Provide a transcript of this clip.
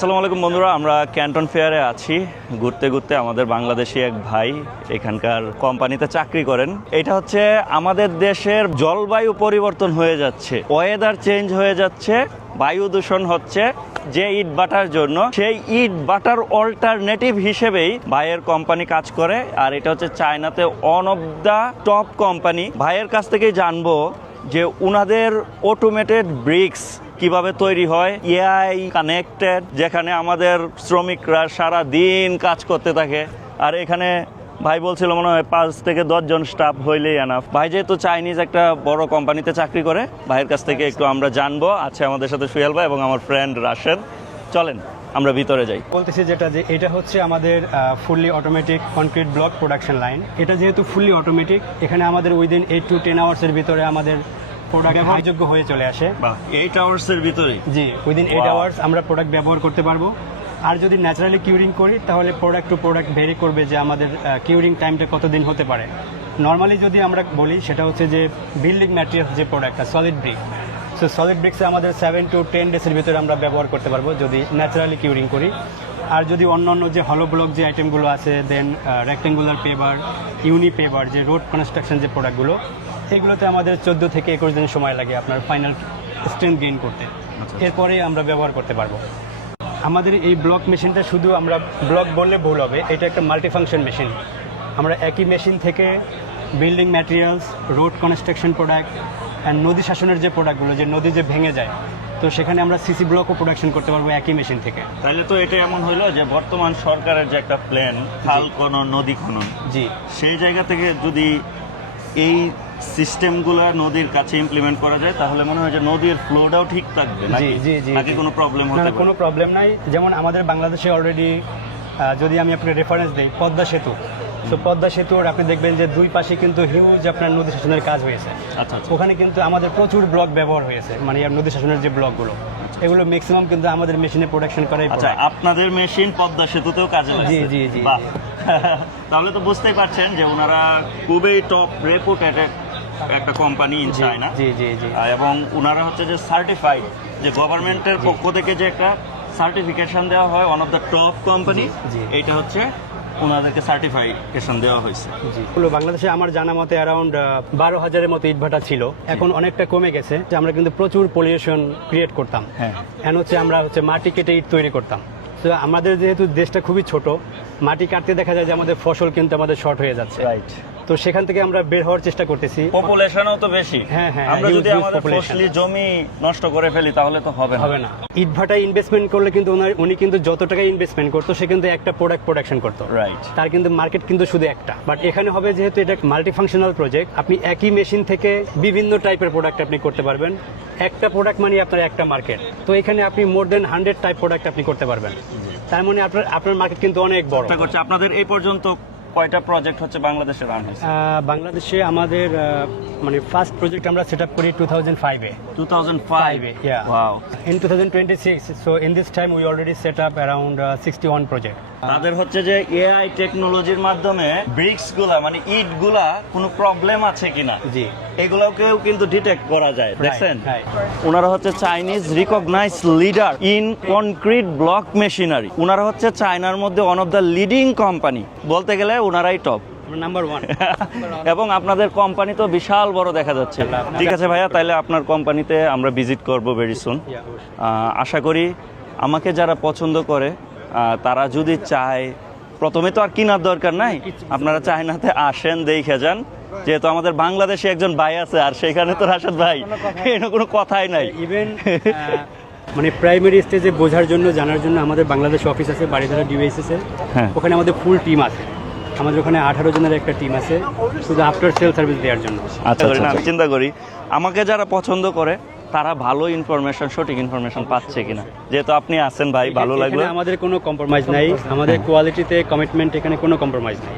আসসালামু আলাইকুম বন্ধুরা, আমরা ক্যান্টন ফেয়ারে আছি। ঘুরতে ঘুরতে আমাদের বাংলাদেশি এক ভাই এখানকার কোম্পানিতে চাকরি করেন। এটা হচ্ছে আমাদের দেশের জলবায়ু পরিবর্তন হয়ে যাচ্ছে, ওয়েদার চেঞ্জ হয়ে যাচ্ছে, বায়ু দূষণ হচ্ছে যে ইট ভাটার জন্য, সেই ইট ভাটার অল্টারনেটিভ হিসেবেই ভাইয়ের কোম্পানি কাজ করে। আর এটা হচ্ছে চায়নাতে one of the top company. ভাইয়ের কাছ থেকেই জানবো যে উনাদের অটোমেটেড ব্রিক্স কিভাবে তৈরি হয়, এআই কানেক্টেড, যেখানে আমাদের শ্রমিকরা সারা দিন কাজ করতে থাকে। আর এখানে ভাই বলছিল মনে হয় 5 থেকে 10 জন স্টাফ হইলেই এনাফ। ভাই যেহেতু চাইনিজ একটা বড় কোম্পানিতে চাকরি করে, ভাইয়ের কাছ থেকে একটু আমরা জানবো। আছে আমাদের সাথে সুহেল ভাই এবং আমার ফ্রেন্ড রাশেদ। চলেন আমরা ভিতরে যাই। বলতেছি যেটা যে এটা হচ্ছে আমাদের fully automatic concrete block production line. এটা যেহেতু ফুললি অটোমেটিক, এখানে আমাদের উইদিন 8 to 10 আওয়ার্সের ভিতরে আমাদের প্রোডাক্ট ব্যবহারযোগ্য হয়ে চলে আসে। 8 আওয়ার্সের ভিতরে? জি, উইদিন 8 আওয়ার্স আমরা প্রোডাক্ট ব্যবহার করতে পারবো। আর যদি ন্যাচারালি কিউরিং করি তাহলে প্রোডাক্ট টু প্রোডাক্ট ভেরি করবে যে আমাদের কিউরিং টাইমটা কতদিন হতে পারে। নর্মালি যদি আমরা বলি সেটা হচ্ছে যে বিল্ডিং ম্যাটেরিয়ালস যে প্রোডাক্টটা সলিড ব্রিক, সো সলিড ব্রিক্সে আমাদের 7 to 10 ডেজের ভিতরে আমরা ব্যবহার করতে পারবো যদি ন্যাচারালি কিউরিং করি। আর যদি অন্যান্য যে হলো ব্লক যে আইটেমগুলো আছে, দেন রেক্টেঙ্গুলার পেভার, ইউনি পেভার, যে রোড কনস্ট্রাকশন যে প্রোডাক্টগুলো, এগুলোতে আমাদের 14 থেকে 21 দিন সময় লাগে আপনার ফাইনাল স্ট্রেংথ গেইন করতে। এরপরে আমরা ব্যবহার করতে পারবো। আমাদের এই ব্লক মেশিনটা শুধু আমরা ব্লক বললে ভুল হবে, এটা একটা মাল্টিফাংশন মেশিন। আমরা একই মেশিন থেকে building materials, road construction product and নদী শাসনের যে প্রোডাক্টগুলো, যে নদী যে ভেঙে যায়, তো সেখানে আমরা সিসি ব্লকও প্রোডাকশন করতে পারবো একই মেশিন থেকে। তাহলে তো এটা এমন হইলো যে বর্তমান সরকারের যে একটা প্ল্যান খাল খনন, নদী খনন, জি, সেই জায়গা থেকে যদি এই সিস্টেমগুলো নদীর কাছে ইমপ্লিমেন্ট করা যায় তাহলে মনে হয় যে নদীর ফ্লোটাও ঠিক থাকবে নাকি কোনো প্রবলেম হবে? না, কোনো প্রবলেম নাই। যেমন আমাদের বাংলাদেশে অলরেডি যদি আমি আপনাকে রেফারেন্স দিই, পদ্মা সেতু। তো পদ্মা সেতুর আপনি দেখবেন যে দুই পাশে কিন্তু হিউজ আপনার নদী শাসনের কাজ হয়েছে। আচ্ছা, ওখানে কিন্তু আমাদের প্রচুর ব্লক ব্যবহার হয়েছে, মানে নদী শাসনের যে ব্লকগুলো, এগুলো ম্যাক্সিমাম কিন্তু আমাদের মেশিনে প্রোডাকশন করে। আচ্ছা, আপনাদের মেশিন পদ্মা সেতুতেও কাজে লাগছে? জি জি জি। তাহলে তো বুঝতেই পারছেন যে ওনারা খুবই টপ রেপুটেড একটা কোম্পানি ইন চায়না। জি জি জি। এবং ওনারা হচ্ছে যে সার্টিফাইড, যে গভর্নমেন্টের পক্ষ থেকে যে একটা সার্টিফিকেশন দেওয়া হয় one of the top company, এইটা হচ্ছে ওনাদেরকে সার্টিফিকেশন দেওয়া হয়েছে। জি, বাংলাদেশে আমার জানা মতে অ্যারাউন্ড 12,000-এর মতো ইটভাটা ছিল, এখন অনেকটা কমে গেছে। যে আমরা কিন্তু প্রচুর পলিউশন ক্রিয়েট করতাম। হ্যাঁ, এখন হচ্ছে আমরা মাটি কেটে ইট তৈরি করতাম। তো আমাদের যেহেতু দেশটা খুবই ছোট, মাটি কাটতে দেখা যায় যে আমাদের ফসল কিন্তু আমাদের শর্ট হয়ে যাচ্ছে। রাইট। তো সেখান থেকে আমরা বের হওয়ার চেষ্টা করতেছি। পপুলেশনও তো বেশি। হ্যাঁ হ্যাঁ, আমরা যদি আমাদের ফসলি জমি নষ্ট করে ফেলি তাহলে তো হবে না। ইটভাটায় ইনভেস্টমেন্ট করলে কিন্তু উনি কিন্তু যত টাকা ইনভেস্টমেন্ট করতো সে কিন্তু একটা প্রোডাক্ট প্রোডাকশন করতো। রাইট। তার কিন্তু মার্কেট কিন্তু শুধু একটা। বাট এখানে হবে যেহেতু এটা মাল্টিফাংশনাল প্রজেক্ট, আপনি একই মেশিন থেকে বিভিন্ন টাইপের প্রোডাক্ট আপনি করতে পারবেন। একটা প্রোডাক্ট মানে আপনার একটা মার্কেট। তো এখানে আপনি মোর দেন 100 টাইপ প্রোডাক্ট আপনি করতে পারবেন। তার মানে আপনার মার্কেট কিন্তু অনেক বড়। আপনাদের এই পর্যন্ত কয়টা প্রজেক্ট হচ্ছে বাংলাদেশে রান হয়েছে? বাংলাদেশে আমাদের মানে ফার্স্ট প্রজেক্ট আমরা সেট আপ করি 2005-এ। 2005-এ? Wow. In 2026, so in this time we already set up around 61 project. তাদের হচ্ছে যে এআই টেকনোলজির মাধ্যমে ব্রিক্স গুলা মানে ইট গুলা কোনো প্রবলেম আছে কিনা, জি, এগুলোকেও কিন্তু ডিটেক্ট করা যায়। দেখছেন, ওনারা হচ্ছে Chinese recognise leader in concrete block machinery. ওনারা হচ্ছে চায়নার মধ্যে one of the leading company, বলতে গেলে ওনারাই টপ, নাম্বার 1। এবং আপনাদের কোম্পানি তো বিশাল বড় দেখা যাচ্ছে। ঠিক আছে ভাইয়া, তাহলে আপনার কোম্পানিতে আমরা ভিজিট করব ভেরি সুন। আশা করি আমাকে যারা পছন্দ করে তারা যদি চায়, প্রথমে তো আর কেনার দরকার নাই, আপনারা চায়নাতে আসেন, দেখে যান। যেহেতু আমাদের বাংলাদেশে একজন ভাই আছে আর সেখানে তো রাশেদ ভাই, এর কোনো কথাই নাই। ইভেন মানে প্রাইমারি স্টেজে বোঝার জন্য, জানার জন্য আমাদের বাংলাদেশ অফিস আছে বাড়িধারা ডিওএসএস-এ। ওখানে আমাদের ফুল টিম আছে। আমাদের ওখানে 18 জনের একটা টিম আছে শুধু আফটার সেল সার্ভিস দেওয়ার জন্য। আচ্ছা, আমি চিন্তা করি আমাকে যারা পছন্দ করে তারা ভালো ইনফরমেশন, সঠিক ইনফরমেশন পাচ্ছে কিনা। যেহেতু আপনি আছেন ভাই, ভালো লাগলো। আমাদের কোনো কম্প্রোমাইজ নাই, আমাদের কোয়ালিটিতে কমিটমেন্ট, এখানে কোনো কম্প্রোমাইজ নাই।